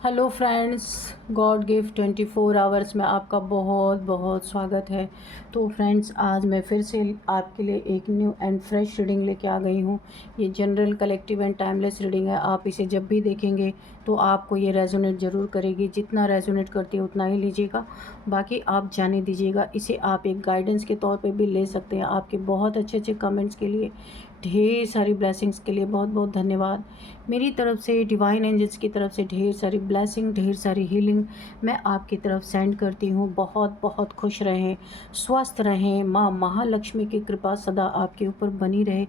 Hello friends, God gift 24 hours में आपका बहुत बहुत स्वागत है। तो फ्रेंड्स, आज मैं फिर से आपके लिए एक न्यू एंड फ्रेश रीडिंग लेके आ गई हूँ। ये general, collective and timeless reading है। आप इसे जब भी देखेंगे तो आपको ये रेजोनेट ज़रूर करेगी। जितना रेजोनेट करती है उतना ही लीजिएगा, बाकी आप जाने दीजिएगा। इसे आप एक गाइडेंस के तौर पे भी ले सकते हैं। आपके बहुत अच्छे अच्छे कमेंट्स के लिए, ढेर सारी ब्लेसिंग्स के लिए बहुत बहुत धन्यवाद। मेरी तरफ से, डिवाइन एंजल्स की तरफ से ढेर सारी ब्लेसिंग, ढेर सारी हीलिंग मैं आपकी तरफ सेंड करती हूँ। बहुत बहुत खुश रहें, स्वस्थ रहें, माँ महालक्ष्मी की कृपा सदा आपके ऊपर बनी रहे,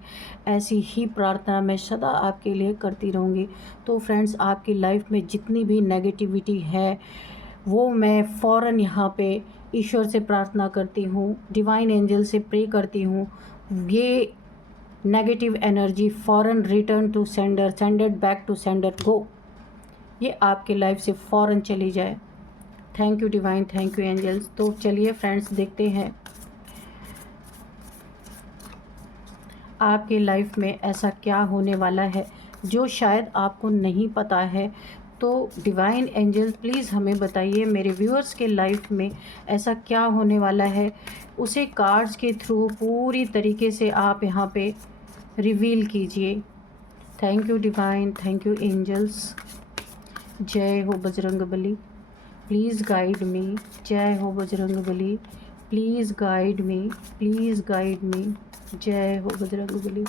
ऐसी ही प्रार्थना मैं सदा आपके लिए करती रहूँगी। तो फ्रेंड्स, आपकी लाइफ में जितनी भी नेगेटिविटी है वो मैं फ़ौरन यहाँ पे ईश्वर से प्रार्थना करती हूँ, डिवाइन एंजल से प्रे करती हूँ। ये नेगेटिव एनर्जी फ़ौरन return to sender, send it back to sender, go. ये आपके लाइफ से फ़ौरन चली जाए। Thank you divine, thank you angels. तो चलिए फ्रेंड्स, देखते हैं आपके लाइफ में ऐसा क्या होने वाला है जो शायद आपको नहीं पता है। तो डिवाइन एंजल्स प्लीज़ हमें बताइए, मेरे व्यूअर्स के लाइफ में ऐसा क्या होने वाला है, उसे कार्ड्स के थ्रू पूरी तरीके से आप यहाँ पे रिवील कीजिए। Thank you divine, thank you angels. जय हो बजरंगबली, प्लीज़ गाइड मी। जय हो Bajrangbali, please guide me, please guide me. जय हो Bajrangbali.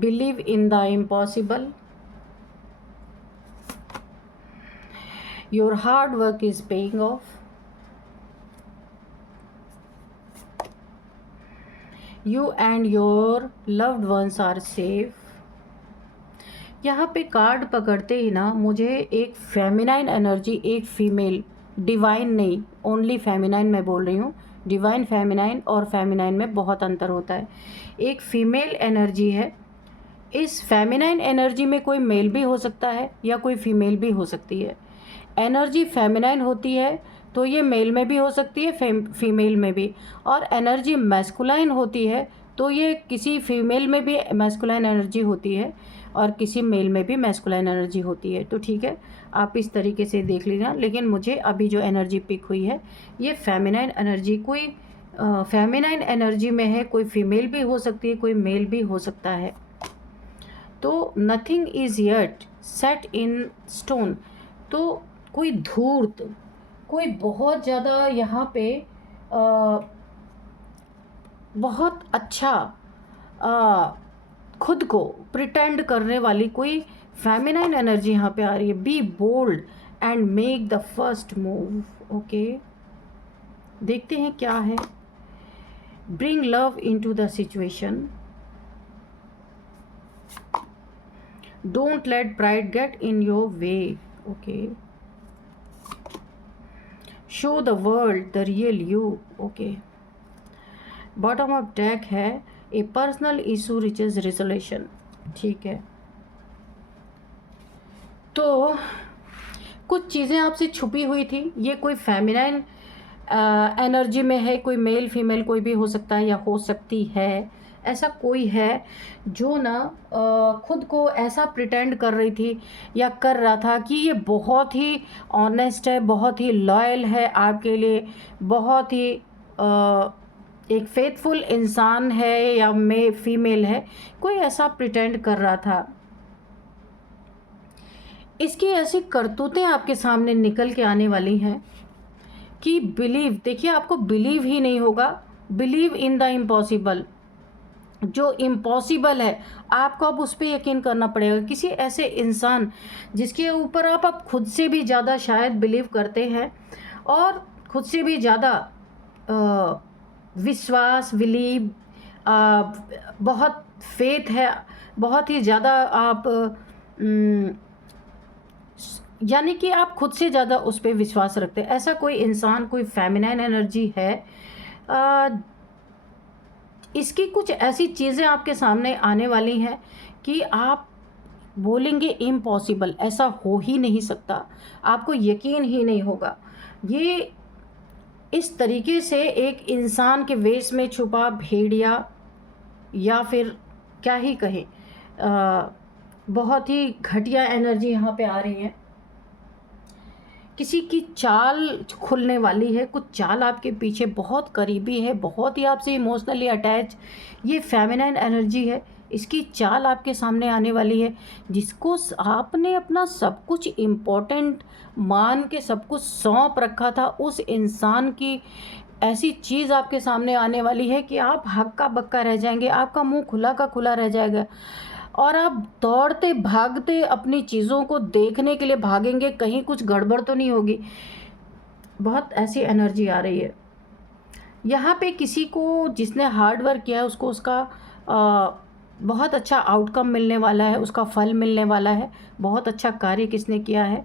Believe in the impossible. Your hard work is paying off. You and your loved ones are safe. यहाँ पे card पकड़ते ही ना मुझे एक फेमिनाइन एनर्जी, एक फीमेल, डिवाइन नहीं, ओनली फेमिनाइन मैं बोल रही हूँ। डिवाइन फेमिनाइन और फेमिनाइन में बहुत अंतर होता है। एक फीमेल एनर्जी है। इस फेमिनाइन एनर्जी में कोई मेल भी हो सकता है या कोई फीमेल भी हो सकती है। एनर्जी फेमिनाइन होती है तो ये मेल में भी हो सकती है, फीमेल में भी। और एनर्जी मैस्कुलाइन होती है तो ये किसी फीमेल में भी मैस्कुलाइन एनर्जी होती है और किसी मेल में भी मैस्कुलाइन एनर्जी होती है। तो ठीक है, आप इस तरीके से देख लीजिए। लेकिन मुझे अभी जो एनर्जी पिक हुई है ये फेमिनाइन एनर्जी, कोई फेमिनाइन एनर्जी में है, कोई फीमेल भी हो सकती है, कोई मेल भी हो सकता है। तो nothing is yet set in stone. तो कोई धूर्त, कोई बहुत ज़्यादा यहाँ पे बहुत अच्छा खुद को प्रिटेंड करने वाली कोई फेमिनाइन एनर्जी यहाँ पे आ रही है। Be bold and make the first move. Okay, देखते हैं क्या है। Bring love into the situation. Don't let pride get in your way. Okay, show the world the real you. Okay, bottom of deck है a personal issue reaches resolution. ठीक है, तो कुछ चीज़ें आपसे छुपी हुई थी। ये कोई फेमिनाइन एनर्जी में है, कोई मेल फीमेल कोई भी हो सकता है या हो सकती है। ऐसा कोई है जो ना खुद को ऐसा प्रिटेंड कर रही थी या कर रहा था कि ये बहुत ही ऑनेस्ट है, बहुत ही लॉयल है आपके लिए, बहुत ही एक फेथफुल इंसान है या फीमेल है, कोई ऐसा प्रिटेंड कर रहा था। इसकी ऐसी करतूतें आपके सामने निकल के आने वाली हैं कि बिलीव, देखिए आपको बिलीव ही नहीं होगा। Believe in the impossible. जो इम्पॉसिबल है आपको अब उस पर यकीन करना पड़ेगा। किसी ऐसे इंसान जिसके ऊपर आप खुद से भी ज़्यादा शायद बिलीव करते हैं और खुद से भी ज़्यादा विश्वास, बिलीव, बहुत फेथ है, बहुत ही ज़्यादा आप यानी कि आप खुद से ज़्यादा उस पे विश्वास रखते हैं। ऐसा कोई इंसान, कोई फेमिनाइन एनर्जी है, अ, इसकी कुछ ऐसी चीज़ें आपके सामने आने वाली हैं कि आप बोलेंगे इम्पॉसिबल, ऐसा हो ही नहीं सकता, आपको यकीन ही नहीं होगा। ये इस तरीके से एक इंसान के वेश में छुपा भेड़िया, या फिर क्या ही कहें, बहुत ही घटिया एनर्जी यहाँ पे आ रही है। किसी की चाल खुलने वाली है, कुछ चाल आपके पीछे बहुत करीबी है, बहुत ही आपसे इमोशनली अटैच ये फेमिनाइन एनर्जी है, इसकी चाल आपके सामने आने वाली है। जिसको आपने अपना सब कुछ इम्पोर्टेंट मान के सब कुछ सौंप रखा था, उस इंसान की ऐसी चीज़ आपके सामने आने वाली है कि आप हक्का बक्का रह जाएंगे, आपका मुंह खुला का खुला रह जाएगा और आप दौड़ते भागते अपनी चीज़ों को देखने के लिए भागेंगे, कहीं कुछ गड़बड़ तो नहीं होगी। बहुत ऐसी एनर्जी आ रही है यहाँ पे। किसी को जिसने हार्ड वर्क किया है उसको उसका बहुत अच्छा आउटकम मिलने वाला है, उसका फल मिलने वाला है। बहुत अच्छा कार्य किसने किया है।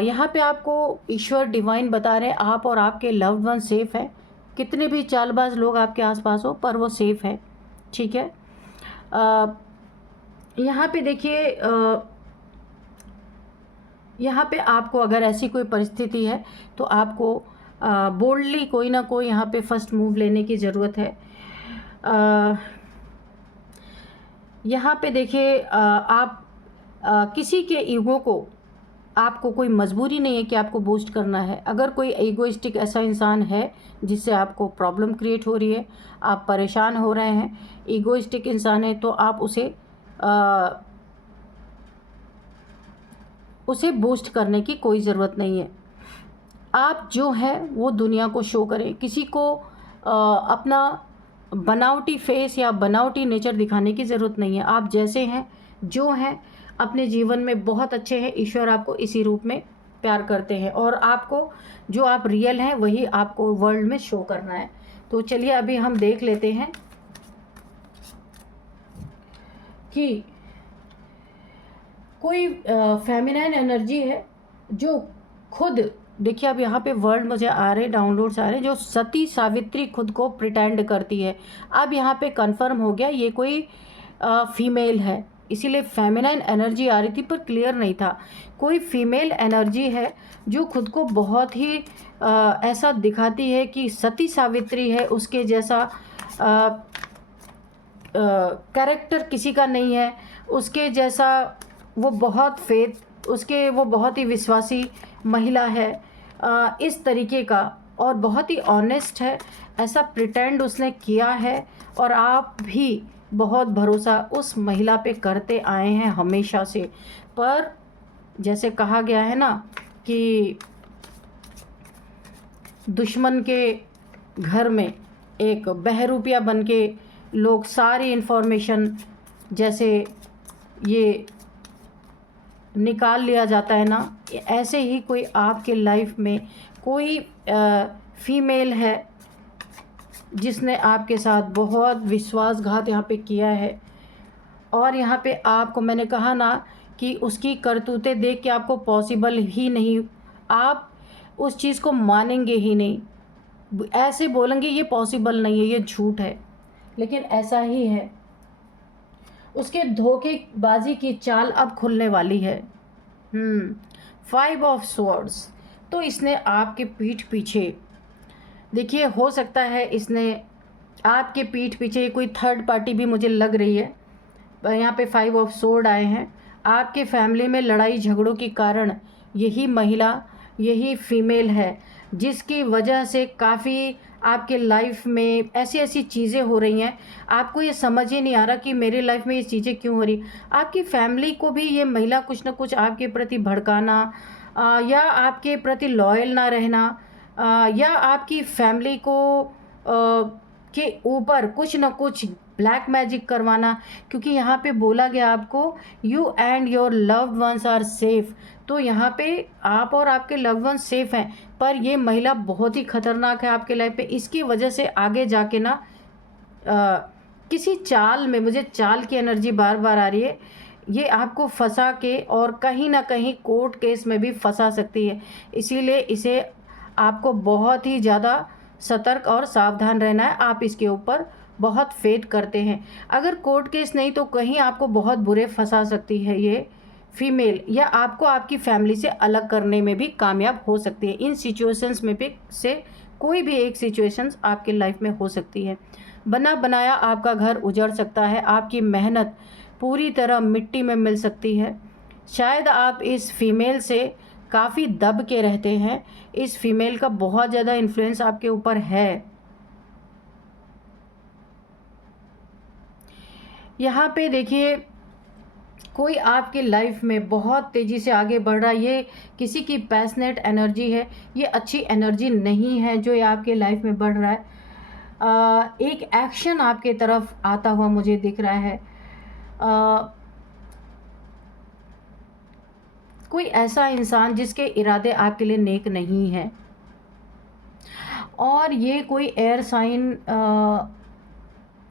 यहाँ पे आपको ईश्वर डिवाइन बता रहे हैं आप और आपके लव्ड वन सेफ़ है। कितने भी चालबाज लोग आपके आसपास हो पर वो सेफ़ है, ठीक है। यहाँ पे देखिए, यहाँ पे आपको अगर ऐसी कोई परिस्थिति है तो आपको बोल्डली कोई ना कोई यहाँ पे फर्स्ट मूव लेने की ज़रूरत है। यहाँ पे देखिए, आप किसी के ईगो को, आपको कोई मजबूरी नहीं है कि आपको बूस्ट करना है। अगर कोई ईगोइस्टिक ऐसा इंसान है जिससे आपको प्रॉब्लम क्रिएट हो रही है, आप परेशान हो रहे हैं, ईगोइस्टिक इंसान है, तो आप उसे बूस्ट करने की कोई ज़रूरत नहीं है। आप जो है वो दुनिया को शो करें। किसी को अपना बनावटी फेस या बनावटी नेचर दिखाने की ज़रूरत नहीं है। आप जैसे हैं, जो हैं, अपने जीवन में बहुत अच्छे हैं। ईश्वर आपको इसी रूप में प्यार करते हैं और आपको जो आप रियल हैं वही आपको वर्ल्ड में शो करना है। तो चलिए अभी हम देख लेते हैं कि कोई फेमिनाइन एनर्जी है जो खुद, देखिए अब यहाँ पे वर्ड मुझे आ रहे, डाउनलोड्स आ रहे, जो सती सावित्री खुद को प्रिटेंड करती है। अब यहाँ पे कंफर्म हो गया ये कोई फीमेल है, इसीलिए फेमिनाइन एनर्जी आ रही थी पर क्लियर नहीं था। कोई फीमेल एनर्जी है जो खुद को बहुत ही ऐसा दिखाती है कि सती सावित्री है, उसके जैसा कैरेक्टर किसी का नहीं है, उसके जैसा वो बहुत फेथ, उसके वो बहुत ही विश्वासी महिला है, इस तरीके का, और बहुत ही ऑनेस्ट है, ऐसा प्रिटेंड उसने किया है। और आप भी बहुत भरोसा उस महिला पे करते आए हैं हमेशा से। पर जैसे कहा गया है ना कि दुश्मन के घर में एक बहरूपिया बन के लोग सारी इन्फॉर्मेशन जैसे ये निकाल लिया जाता है ना, ऐसे ही कोई आपके लाइफ में कोई फीमेल है जिसने आपके साथ बहुत विश्वासघात यहाँ पे किया है। और यहाँ पे आपको मैंने कहा ना कि उसकी करतूतें देख के आपको पॉसिबल ही नहीं, आप उस चीज़ को मानेंगे ही नहीं, ऐसे बोलेंगे ये पॉसिबल नहीं है, ये झूठ है, लेकिन ऐसा ही है। उसके धोखेबाजी की चाल अब खुलने वाली है। 5 ऑफ स्वॉर्ड्स, तो इसने आपके पीठ पीछे, देखिए हो सकता है इसने आपके पीठ पीछे कोई थर्ड पार्टी भी मुझे लग रही है। यहाँ पे 5 ऑफ स्वॉर्ड आए हैं। आपके फैमिली में लड़ाई झगड़ों के कारण यही महिला, यही फीमेल है जिसकी वजह से काफ़ी आपके लाइफ में ऐसी ऐसी चीज़ें हो रही हैं, आपको ये समझ ही नहीं आ रहा कि मेरे लाइफ में ये चीज़ें क्यों हो रही। आपकी फैमिली को भी ये महिला कुछ ना कुछ आपके प्रति भड़काना, या आपके प्रति लॉयल ना रहना, या आपकी फैमिली को के ऊपर कुछ ना कुछ ब्लैक मैजिक करवाना। क्योंकि यहाँ पे बोला गया आपको you and your loved ones are safe, तो यहाँ पे आप और आपके लव्ड वन सेफ़ हैं, पर ये महिला बहुत ही ख़तरनाक है आपके लाइफ पे। इसकी वजह से आगे जाके ना किसी चाल में, मुझे चाल की एनर्जी बार बार आ रही है, ये आपको फंसा के और कहीं ना कहीं कोर्ट केस में भी फंसा सकती है। इसीलिए इसे आपको बहुत ही ज़्यादा सतर्क और सावधान रहना है। आप इसके ऊपर बहुत फेथ करते हैं। अगर कोर्ट केस नहीं तो कहीं आपको बहुत बुरे फंसा सकती है ये फीमेल, या आपको आपकी फैमिली से अलग करने में भी कामयाब हो सकती है। इन सिचुएशंस में भी से कोई भी एक सिचुएशंस आपके लाइफ में हो सकती है। बना बनाया आपका घर उजड़ सकता है, आपकी मेहनत पूरी तरह मिट्टी में मिल सकती है। शायद आप इस फीमेल से काफ़ी दब के रहते हैं। इस फीमेल का बहुत ज़्यादा इन्फ्लुएंस आपके ऊपर है। यहाँ पे देखिए, कोई आपकी लाइफ में बहुत तेज़ी से आगे बढ़ रहा है। ये किसी की पैशनेट एनर्जी है, ये अच्छी एनर्जी नहीं है जो ये आपके लाइफ में बढ़ रहा है। एक एक्शन आपके तरफ आता हुआ मुझे दिख रहा है। कोई ऐसा इंसान जिसके इरादे आपके लिए नेक नहीं है, और ये कोई air sign,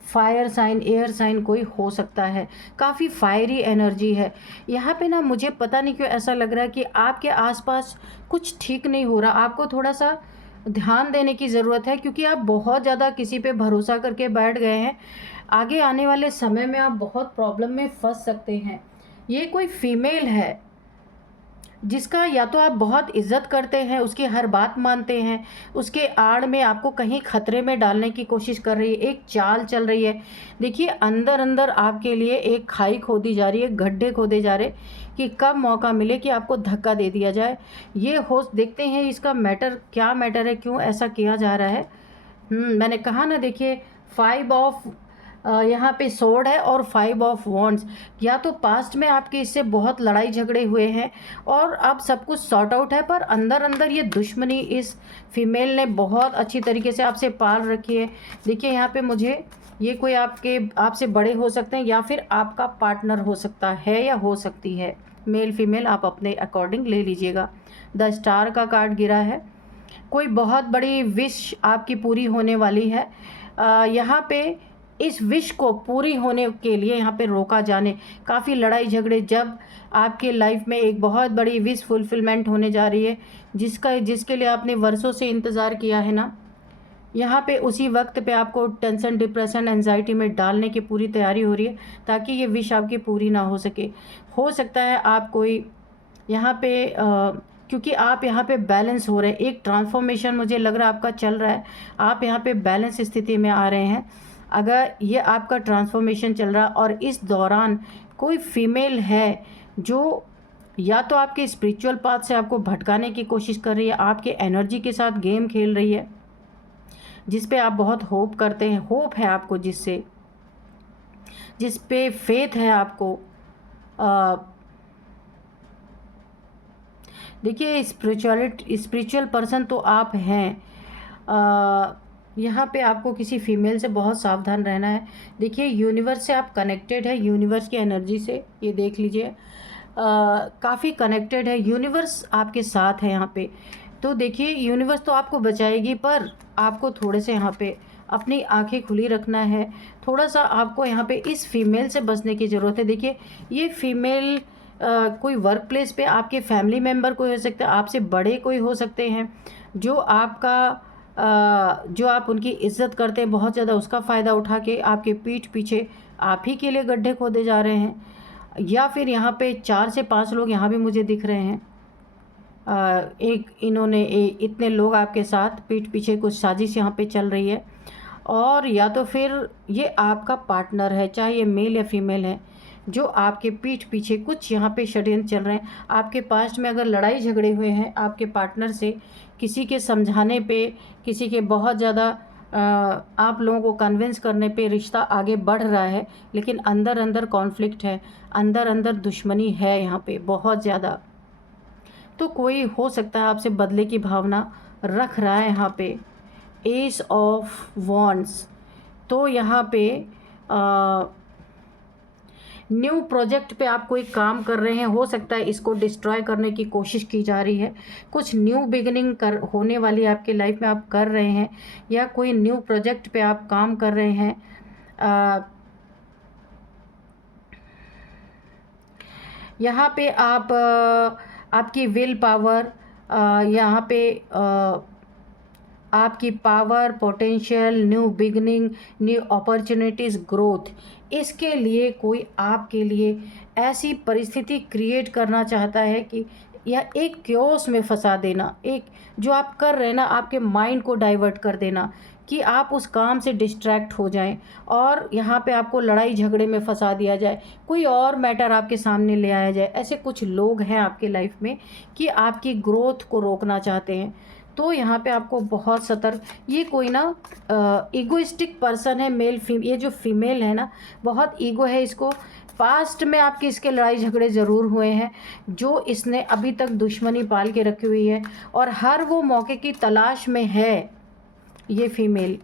fire sign, air sign कोई हो सकता है। काफ़ी फायरी एनर्जी है यहाँ पे ना। मुझे पता नहीं क्यों ऐसा लग रहा है कि आपके आसपास कुछ ठीक नहीं हो रहा। आपको थोड़ा सा ध्यान देने की ज़रूरत है, क्योंकि आप बहुत ज़्यादा किसी पे भरोसा करके बैठ गए हैं। आगे आने वाले समय में आप बहुत प्रॉब्लम में फंस सकते हैं। ये कोई फीमेल है जिसका या तो आप बहुत इज्जत करते हैं, उसकी हर बात मानते हैं, उसके आड़ में आपको कहीं खतरे में डालने की कोशिश कर रही है, एक चाल चल रही है। देखिए, अंदर अंदर आपके लिए एक खाई खोदी जा रही है, गड्ढे खोदे जा रहे कि कब मौका मिले कि आपको धक्का दे दिया जाए। ये हो, देखते हैं इसका मैटर क्या मैटर है, क्यों ऐसा किया जा रहा है। मैंने कहा ना, देखिए 5 ऑफ यहाँ पे सोर्ड है और 5 ऑफ वॉन्ड्स। या तो पास्ट में आपके इससे बहुत लड़ाई झगड़े हुए हैं और अब सब कुछ सॉर्ट आउट है, पर अंदर अंदर ये दुश्मनी इस फीमेल ने बहुत अच्छी तरीके से आपसे पाल रखी है। देखिए यहाँ पे मुझे, ये कोई आपसे बड़े हो सकते हैं, या फिर आपका पार्टनर हो सकता है या हो सकती है। मेल फीमेल आप अपने अकॉर्डिंग ले लीजिएगा। द स्टार का कार्ड गिरा है। कोई बहुत बड़ी विश आपकी पूरी होने वाली है। यहाँ पे इस विश को पूरी होने के लिए यहाँ पे रोका जाने, काफ़ी लड़ाई झगड़े, जब आपके लाइफ में एक बहुत बड़ी विश फुलफिलमेंट होने जा रही है, जिसके लिए आपने वर्षों से इंतज़ार किया है ना, यहाँ पे उसी वक्त पे आपको टेंशन, डिप्रेशन, एंजाइटी में डालने की पूरी तैयारी हो रही है, ताकि ये विश आपकी पूरी ना हो सके। हो सकता है आप कोई यहाँ पे क्योंकि आप यहाँ पे बैलेंस हो रहे हैं, एक ट्रांसफॉर्मेशन मुझे लग रहा है आपका चल रहा है। आप यहाँ पे बैलेंस स्थिति में आ रहे हैं। अगर ये आपका ट्रांसफॉर्मेशन चल रहा है और इस दौरान कोई फीमेल है जो या तो आपके स्पिरिचुअल पाथ से आपको भटकाने की कोशिश कर रही है, आपके एनर्जी के साथ गेम खेल रही है, जिस पे आप बहुत होप करते हैं, होप है आपको, जिस पे फेथ है आपको। देखिए, स्पिरिचुअल पर्सन तो आप हैं। यहाँ पे आपको किसी फीमेल से बहुत सावधान रहना है। देखिए, यूनिवर्स से आप कनेक्टेड है, यूनिवर्स की एनर्जी से, ये देख लीजिए, काफ़ी कनेक्टेड है। यूनिवर्स आपके साथ है यहाँ पे। तो देखिए, यूनिवर्स तो आपको बचाएगी, पर आपको थोड़े से यहाँ पे अपनी आंखें खुली रखना है। थोड़ा सा आपको यहाँ पे इस फीमेल से बचने की ज़रूरत है। देखिए, ये फीमेल कोई वर्क प्लेस पे आपके फैमिली मेम्बर कोई हो सकता है, आपसे बड़े कोई हो सकते हैं, जो आप उनकी इज्जत करते हैं बहुत ज़्यादा, उसका फ़ायदा उठा के आपके पीठ पीछे आप ही के लिए गड्ढे खोदे जा रहे हैं। या फिर यहाँ पे 4 से 5 लोग यहाँ भी मुझे दिख रहे हैं। इतने लोग आपके साथ पीठ पीछे कुछ साजिश यहाँ पे चल रही है। और या तो फिर ये आपका पार्टनर है, चाहे ये मेल या फीमेल है, जो आपके पीठ पीछे कुछ यहाँ पे षड्यंत्र चल रहे हैं। आपके पास्ट में अगर लड़ाई झगड़े हुए हैं आपके पार्टनर से, किसी के समझाने पे, किसी के बहुत ज़्यादा आप लोगों को कन्विंस करने पे रिश्ता आगे बढ़ रहा है, लेकिन अंदर अंदर कॉन्फ्लिक्ट है, अंदर अंदर दुश्मनी है यहाँ पे बहुत ज़्यादा। तो कोई हो सकता है आपसे बदले की भावना रख रहा है यहाँ पे। एस ऑफ वॉन्ड्स, तो यहाँ पे न्यू प्रोजेक्ट पे आप कोई काम कर रहे हैं, हो सकता है इसको डिस्ट्रॉय करने की कोशिश की जा रही है। कुछ न्यू बिगिनिंग होने वाली आपके लाइफ में आप कर रहे हैं, या कोई न्यू प्रोजेक्ट पे आप काम कर रहे हैं। यहाँ पे आप आपकी विल पावर, यहाँ पे आपकी power, potential, new beginning, new opportunities, growth, इसके लिए कोई आपके लिए ऐसी परिस्थिति क्रिएट करना चाहता है कि या एक क्योस में फंसा देना, एक जो आप कर रहे हैं ना, आपके माइंड को डाइवर्ट कर देना कि आप उस काम से डिस्ट्रैक्ट हो जाएं और यहाँ पे आपको लड़ाई झगड़े में फंसा दिया जाए, कोई और मैटर आपके सामने ले आया जाए। ऐसे कुछ लोग हैं आपके लाइफ में कि आपकी ग्रोथ को रोकना चाहते हैं। तो यहाँ पे आपको बहुत सतर्क, ये कोई ना ईगोइस्टिक पर्सन है, मेल फीमेल, ये जो फीमेल है ना बहुत ईगो है इसको। पास्ट में आपके इसके लड़ाई झगड़े ज़रूर हुए हैं जो इसने अभी तक दुश्मनी पाल के रखी हुई है, और हर वो मौके की तलाश में है ये फीमेल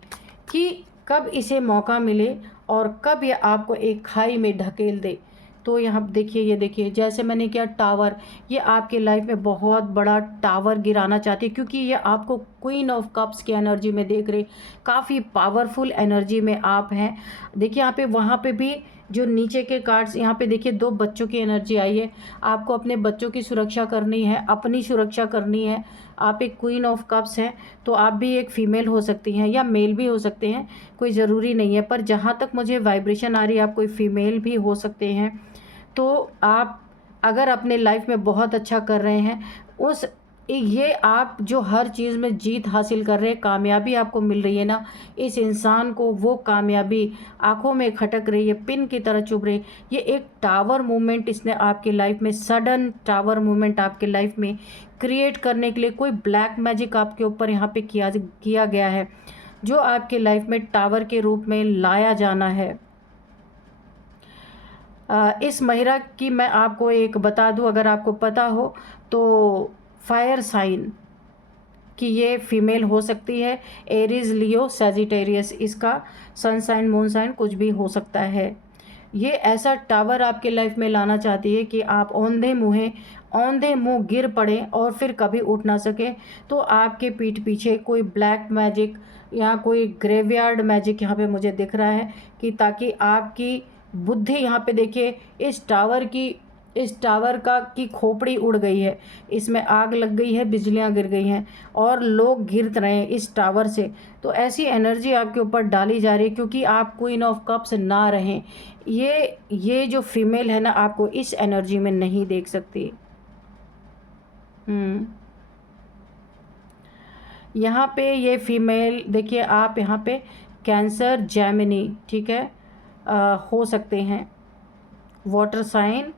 कि कब इसे मौका मिले और कब ये आपको एक खाई में ढकेल दे। तो यहाँ देखिए, ये देखिए जैसे मैंने किया टावर, ये आपके लाइफ में बहुत बड़ा टावर गिराना चाहती है क्योंकि ये आपको क्वीन ऑफ कप्स की एनर्जी में देख रहे, काफ़ी पावरफुल एनर्जी में आप हैं। देखिए यहाँ पे, वहाँ पे भी जो नीचे के कार्ड्स, यहाँ पे देखिए 2 बच्चों की एनर्जी आई है। आपको अपने बच्चों की सुरक्षा करनी है, अपनी सुरक्षा करनी है। आप एक क्वीन ऑफ कप्स हैं, तो आप भी एक फ़ीमेल हो सकती हैं या मेल भी हो सकते हैं, कोई ज़रूरी नहीं है। पर जहाँ तक मुझे वाइब्रेशन आ रही है, आप कोई फ़ीमेल भी हो सकते हैं। तो आप अगर अपने लाइफ में बहुत अच्छा कर रहे हैं, उस ये आप जो हर चीज़ में जीत हासिल कर रहे हैं, कामयाबी आपको मिल रही है ना, इस इंसान को वो कामयाबी आंखों में खटक रही है, पिन की तरह चुभ रही है। ये एक टावर मूवमेंट इसने आपके लाइफ में, सडन टावर मूवमेंट आपके लाइफ में क्रिएट करने के लिए कोई ब्लैक मैजिक आपके ऊपर यहाँ पे किया गया है, जो आपके लाइफ में टावर के रूप में लाया जाना है। इस महिला की मैं आपको एक बता दूं, अगर आपको पता हो तो, फायर साइन कि ये फीमेल हो सकती है। एरीज, लियो, सैजिटेरियस, इसका सन साइन, मून साइन कुछ भी हो सकता है। ये ऐसा टावर आपके लाइफ में लाना चाहती है कि आप औंधे मुँह गिर पड़े और फिर कभी उठ ना सके। तो आपके पीठ पीछे कोई ब्लैक मैजिक या कोई ग्रेवयार्ड मैजिक यहाँ पे मुझे दिख रहा है कि ताकि आपकी बुद्धि, यहाँ पे देखिए इस टावर की खोपड़ी उड़ गई है, इसमें आग लग गई है, बिजलियां गिर गई हैं और लोग गिर रहे हैं इस टावर से। तो ऐसी एनर्जी आपके ऊपर डाली जा रही है क्योंकि आप क्वीन ऑफ कप्स ना रहें। ये जो फीमेल है ना, आपको इस एनर्जी में नहीं देख सकती। यहाँ पे ये फीमेल देखिए, आप यहाँ पे कैंसर, जेमिनी, ठीक है, हो सकते हैं। वाटर साइन,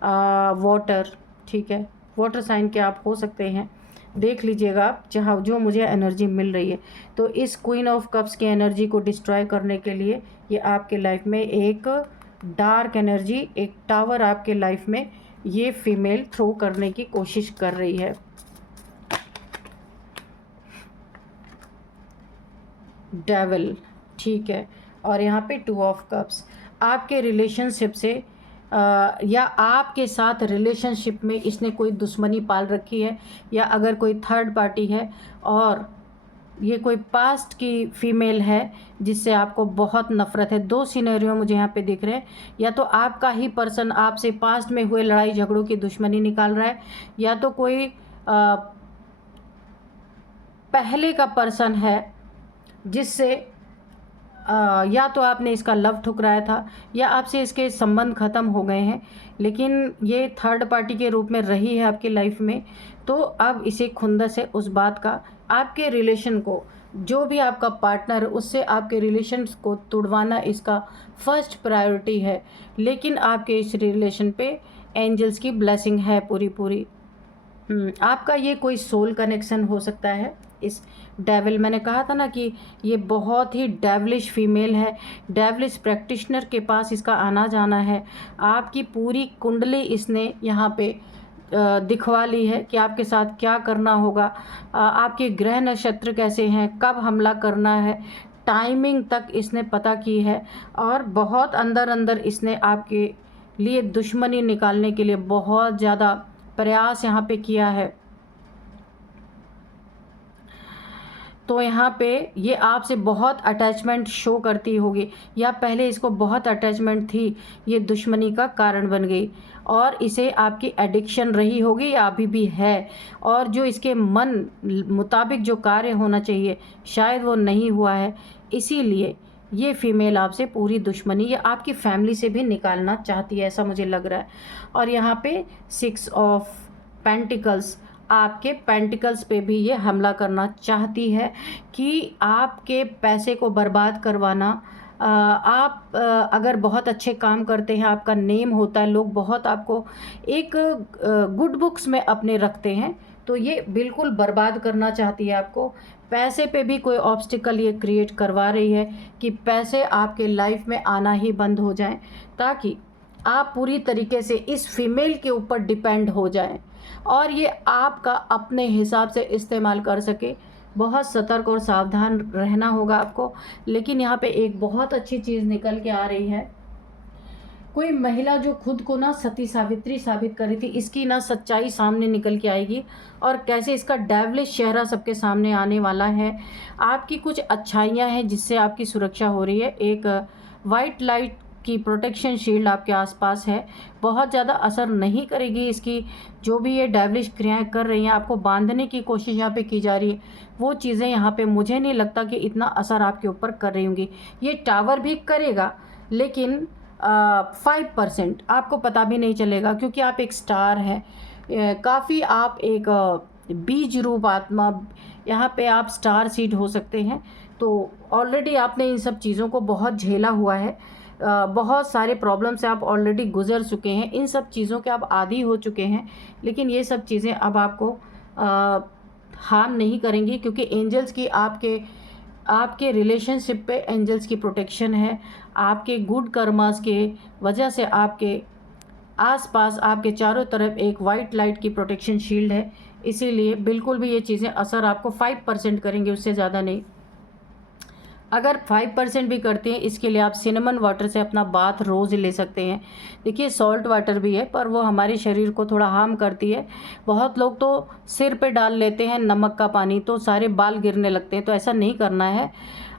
वाटर, ठीक है, वाटर साइन के आप हो सकते हैं। देख लीजिएगा आप, जहाँ जो मुझे एनर्जी मिल रही है। तो इस क्वीन ऑफ कप्स की एनर्जी को डिस्ट्रॉय करने के लिए ये आपके लाइफ में एक डार्क एनर्जी, एक टावर आपके लाइफ में ये फीमेल थ्रो करने की कोशिश कर रही है। डेविल, ठीक है, और यहाँ पे 2 ऑफ कप्स। आपके रिलेशनशिप से या आपके साथ रिलेशनशिप में इसने कोई दुश्मनी पाल रखी है, या अगर कोई थर्ड पार्टी है और ये कोई पास्ट की फीमेल है जिससे आपको बहुत नफ़रत है। 2 सिनेरियो मुझे यहाँ पे दिख रहे हैं, या तो आपका ही पर्सन आपसे पास्ट में हुए लड़ाई झगड़ों की दुश्मनी निकाल रहा है, या तो कोई पहले का पर्सन है जिससे या तो आपने इसका लव ठुकराया था या आपसे इसके संबंध ख़त्म हो गए हैं, लेकिन ये थर्ड पार्टी के रूप में रही है आपकी लाइफ में। तो अब इसे खुंदस है उस बात का, आपके रिलेशन को, जो भी आपका पार्टनर है उससे आपके रिलेशंस को तुड़वाना इसका फर्स्ट प्रायोरिटी है। लेकिन आपके इस रिलेशन पे एंजल्स की ब्लेसिंग है पूरी। आपका ये कोई सोल कनेक्शन हो सकता है। इस डेविल, मैंने कहा था ना कि ये बहुत ही डेविलिश फीमेल है, डेविलिश प्रैक्टिशनर के पास इसका आना जाना है। आपकी पूरी कुंडली इसने यहाँ पे दिखवा ली है कि आपके साथ क्या करना होगा, आपके ग्रह नक्षत्र कैसे हैं, कब हमला करना है, टाइमिंग तक इसने पता की है। और बहुत अंदर इसने आपके लिए दुश्मनी निकालने के लिए बहुत ज़्यादा प्रयास यहाँ पे किया है। तो यहाँ पे ये आपसे बहुत अटैचमेंट शो करती होगी, या पहले इसको बहुत अटैचमेंट थी, ये दुश्मनी का कारण बन गई और इसे आपकी एडिक्शन रही होगी या अभी भी है, और जो इसके मन मुताबिक जो कार्य होना चाहिए शायद वो नहीं हुआ है, इसीलिए ये फीमेल आपसे पूरी दुश्मनी या आपकी फैमिली से भी निकालना चाहती है, ऐसा मुझे लग रहा है। और यहाँ पे 6 ऑफ पेंटिकल्स, आपके पेंटिकल्स पे भी ये हमला करना चाहती है कि आपके पैसे को बर्बाद करवाना। आप अगर बहुत अच्छे काम करते हैं, आपका नेम होता है, लोग बहुत आपको एक गुड बुक्स में अपने रखते हैं, तो ये बिल्कुल बर्बाद करना चाहती है आपको। पैसे पे भी कोई ऑब्स्टिकल ये क्रिएट करवा रही है कि पैसे आपके लाइफ में आना ही बंद हो जाएं, ताकि आप पूरी तरीके से इस फीमेल के ऊपर डिपेंड हो जाएं और ये आपका अपने हिसाब से इस्तेमाल कर सके। बहुत सतर्क और सावधान रहना होगा आपको। लेकिन यहाँ पे एक बहुत अच्छी चीज़ निकल के आ रही है, कोई महिला जो खुद को ना सती सावित्री साबित कर रही थी, इसकी ना सच्चाई सामने निकल के आएगी और कैसे इसका डेविलिश चेहरा सबके सामने आने वाला है। आपकी कुछ अच्छाइयाँ हैं जिससे आपकी सुरक्षा हो रही है। एक वाइट लाइट की प्रोटेक्शन शील्ड आपके आसपास है, बहुत ज़्यादा असर नहीं करेगी इसकी। जो भी ये डेविलिश क्रियाएं कर रही हैं, आपको बांधने की कोशिश यहाँ पे की जा रही है, वो चीज़ें यहाँ पे मुझे नहीं लगता कि इतना असर आपके ऊपर कर रही होंगी। ये टावर भी करेगा लेकिन 5% आपको पता भी नहीं चलेगा, क्योंकि आप एक स्टार हैं। काफ़ी आप एक बीज रूप आत्मा, यहाँ पे आप स्टार सीड हो सकते हैं। तो ऑलरेडी आपने इन सब चीज़ों को बहुत झेला हुआ है, बहुत सारे प्रॉब्लम से आप ऑलरेडी गुजर चुके हैं, इन सब चीज़ों के आप आदी हो चुके हैं। लेकिन ये सब चीज़ें अब आपको हार्म नहीं करेंगी, क्योंकि एंजल्स की आपके रिलेशनशिप पे एंजल्स की प्रोटेक्शन है। आपके गुड कर्मास के वजह से आपके आसपास, आपके चारों तरफ एक वाइट लाइट की प्रोटेक्शन शील्ड है, इसीलिए बिल्कुल भी ये चीज़ें असर आपको 5% करेंगे, उससे ज़्यादा नहीं। अगर 5% भी करती हैं, इसके लिए आप सिनेमन वाटर से अपना बाथ रोज़ ले सकते हैं। देखिए सॉल्ट वाटर भी है, पर वो हमारे शरीर को थोड़ा हार्म करती है। बहुत लोग तो सिर पे डाल लेते हैं नमक का पानी, तो सारे बाल गिरने लगते हैं, तो ऐसा नहीं करना है।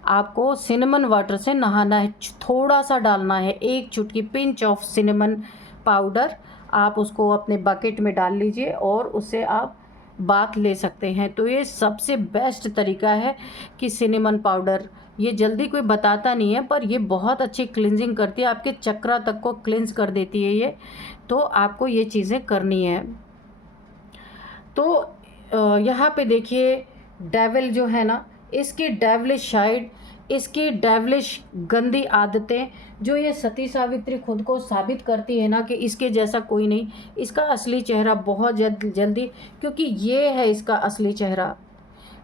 आपको सिनेमन वाटर से नहाना है, थोड़ा सा डालना है, एक चुटकी पिंच ऑफ सिनेमन पाउडर, आप उसको अपने बकेट में डाल लीजिए और उससे आप बाथ ले सकते हैं। तो ये सबसे बेस्ट तरीका है कि सिनेमन पाउडर, ये जल्दी कोई बताता नहीं है, पर ये बहुत अच्छी क्लिनजिंग करती है, आपके चक्रा तक को क्लिनज कर देती है ये। तो आपको ये चीज़ें करनी है। तो यहाँ पे देखिए डेविल जो है ना, इसकी डेविलिश साइड, इसकी डेविलिश गंदी आदतें, जो ये सती सावित्री खुद को साबित करती है ना कि इसके जैसा कोई नहीं, इसका असली चेहरा बहुत जल्दी, क्योंकि ये है इसका असली चेहरा,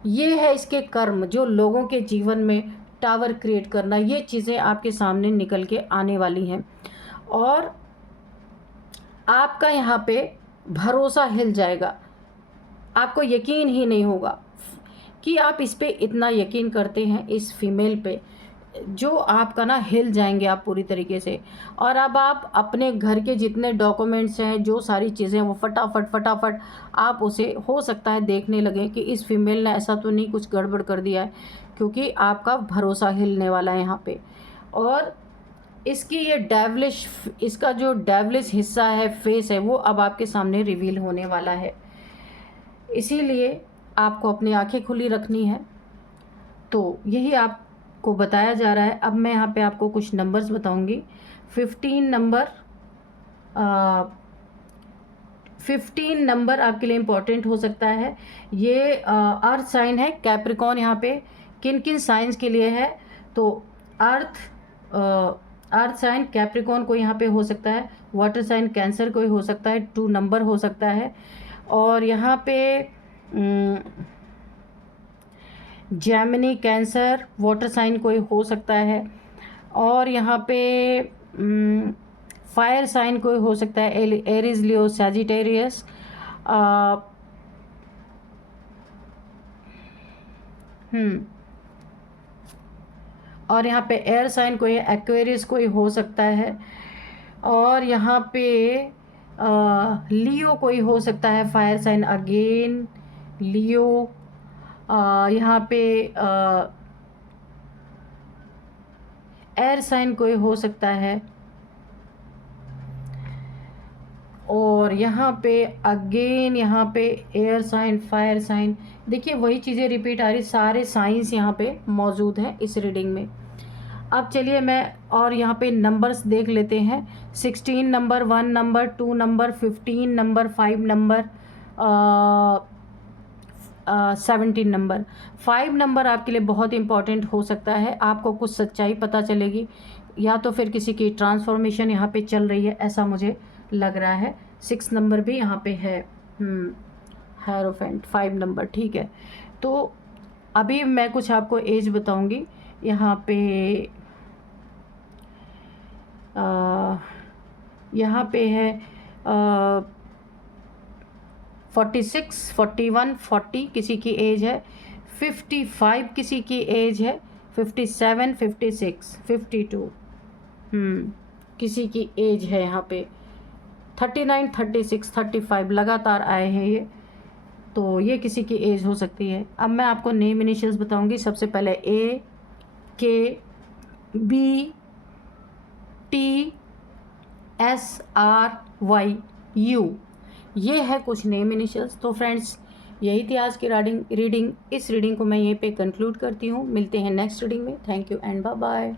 ये है इसके कर्म, जो लोगों के जीवन में टावर क्रिएट करना, ये चीज़ें आपके सामने निकल के आने वाली हैं और आपका यहाँ पे भरोसा हिल जाएगा। आपको यकीन ही नहीं होगा कि आप इस पे इतना यकीन करते हैं, इस फीमेल पे, जो आपका ना हिल जाएंगे आप पूरी तरीके से। और अब आप अपने घर के जितने डॉक्यूमेंट्स हैं, जो सारी चीज़ें, वो फटाफट आप उसे हो सकता है देखने लगे कि इस फीमेल ने ऐसा तो नहीं कुछ गड़बड़ कर दिया है, क्योंकि आपका भरोसा हिलने वाला है यहाँ पे। और इसकी ये डेविलिश, इसका जो डेविलिश हिस्सा है, फेस है, वो अब आपके सामने रिवील होने वाला है। इसीलिए आपको अपनी आंखें खुली रखनी है। तो यही आपको बताया जा रहा है। अब मैं यहाँ पे आपको कुछ नंबर्स बताऊंगी। 15 नंबर आपके लिए इम्पॉर्टेंट हो सकता है। ये अर्थ साइन है कैप्रिकॉन, यहाँ पे किन किन साइंस के लिए है, तो अर्थ साइन कैप्रिकॉन को यहाँ पे हो सकता है, वाटर साइन कैंसर कोई हो सकता है, 2 नंबर हो सकता है, और यहाँ पे जेमिनी कैंसर वाटर साइन कोई हो सकता है, और यहाँ पे फायर साइन कोई हो सकता है, एरीज, लियो, सैजिटेरियस, और यहाँ पे एयर साइन कोई, एक्वेरियस कोई हो सकता है, और यहाँ पे लियो कोई हो सकता है, फायर साइन अगेन लियो, यहाँ पे एयर साइन कोई हो सकता है, और यहाँ पे अगेन यहाँ पे एयर साइन, फायर साइन। देखिए वही चीज़ें रिपीट आ रही, सारे साइंस यहाँ पे मौजूद हैं इस रीडिंग में। अब चलिए मैं और यहाँ पे नंबर्स देख लेते हैं। 16 number, 1 number, 2 number, 15 number, 5 number, 17 number. 5 number आपके लिए बहुत इंपॉर्टेंट हो सकता है, आपको कुछ सच्चाई पता चलेगी, या तो फिर किसी की ट्रांसफॉर्मेशन यहाँ पे चल रही है, ऐसा मुझे लग रहा है। 6 नंबर भी यहाँ पे है, हेरोफेंट। 5 नंबर, ठीक है। तो अभी मैं कुछ आपको एज बताऊंगी। यहाँ पे यहाँ पे है 46, 41, 40 किसी की एज है, 55 किसी की एज है, 57, 56, 52 किसी की एज है यहाँ पे, 39, 36, 35 लगातार आए हैं ये, तो ये किसी की एज हो सकती है। अब मैं आपको नेम इनिशियल्स बताऊंगी। सबसे पहले A, K, B, T, S, R, Y, U, ये है कुछ नेम इनिशियल्स। तो फ्रेंड्स यही थी आज की रीडिंग। इस रीडिंग को मैं यहीं पे कंक्लूड करती हूँ। मिलते हैं नेक्स्ट रीडिंग में। Thank you and bye bye.